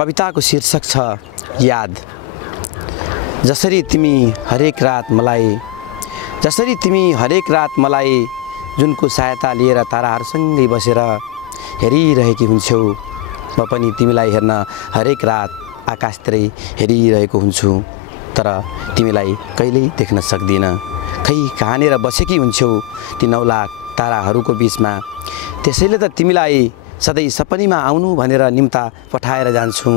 कविताको शीर्षक छ याद। जसरी तिमी हरेक रात मलाई जुनको सहायता लिएर ताराहरूसँगै बसेर हेरिरहेकी हुन्छौ, म पनि तिमीलाई हेर्न हरेक रात आकाशतिरै हेरिरहेको हुन्छु, तर तिमीलाई कहिल्यै देख्न सक्दिनँ। खै कहाँनिर बसेकी हुन्छौ ती 9 लाख ताराहरूको बिचमा। त्यसैले त तिमीलाई सधैँ सपनीमा आउनु भनेर निम्ता पठाएर जान्छु,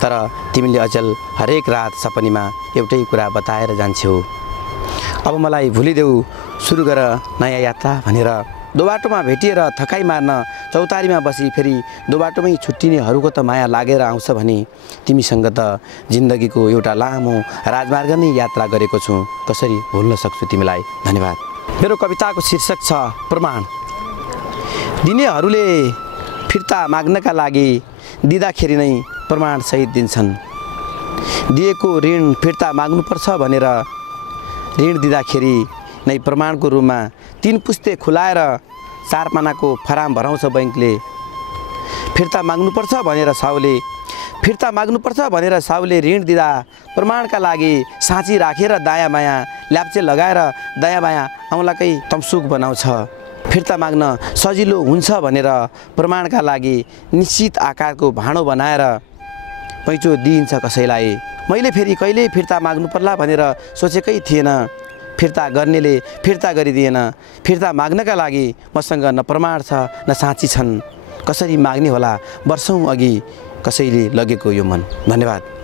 तर तिमीले अचेल हरेक रात सपनीमा एउटै कुरा बताएर जान्छौ। अब मलाई भुलिदेऊ, सुरु गर नयाँ यात्रा भनेर। दोबाटोमा भेटिएर थकाइ मार्न चौतारीमा बसी फेरि दोबाटोमै छुट्टिनेहरूको त माया लागेर आउँछ भने तिमीसँग त जिन्दगीको एउटा लामो राजमार्ग नै यात्रा गरेको छु, कसरी भुल्न सक्छु तिमीलाई। धन्यवाद। मेरो कविताको शीर्षक छ प्रमाण। दिनेहरूले फिर्ता माग्नका लागि दिँदाखेरि नै प्रमाणसहित दिन्छन्। दिएको ऋण फिर्ता माग्नुपर्छ भनेर ऋण दिँदाखेरि नै प्रमाणको रूपमा 3 पुस्ते खुलाएर 4 पानाको फराम भराउँछ बैङ्कले। फिर्ता माग्नुपर्छ भनेर साउले ऋण दिँदा प्रमाणका लागि साँची राखेर दायाँ बायाँ ल्याप्चे लगाएर दायाँ बायाँ औँलाकै तम्सुक बनाउँछ। फिर्ता माग्न सजिलो हुन्छ भनेर प्रमाणका लागि निश्चित आकारको भाँडो बनाएर पैँचो दिइन्छ कसैलाई। मैले फेरि कहिले फिर्ता माग्नु पर्ला भनेर सोचेकै थिएन। फिर्ता गर्नेले फिर्ता गरिदिएन। फिर्ता माग्नका लागि मसँग न प्रमाण छ न साँची छन्। कसरी माग्ने होला वर्षौँ अघि कसैले लगेको यो मन। धन्यवाद।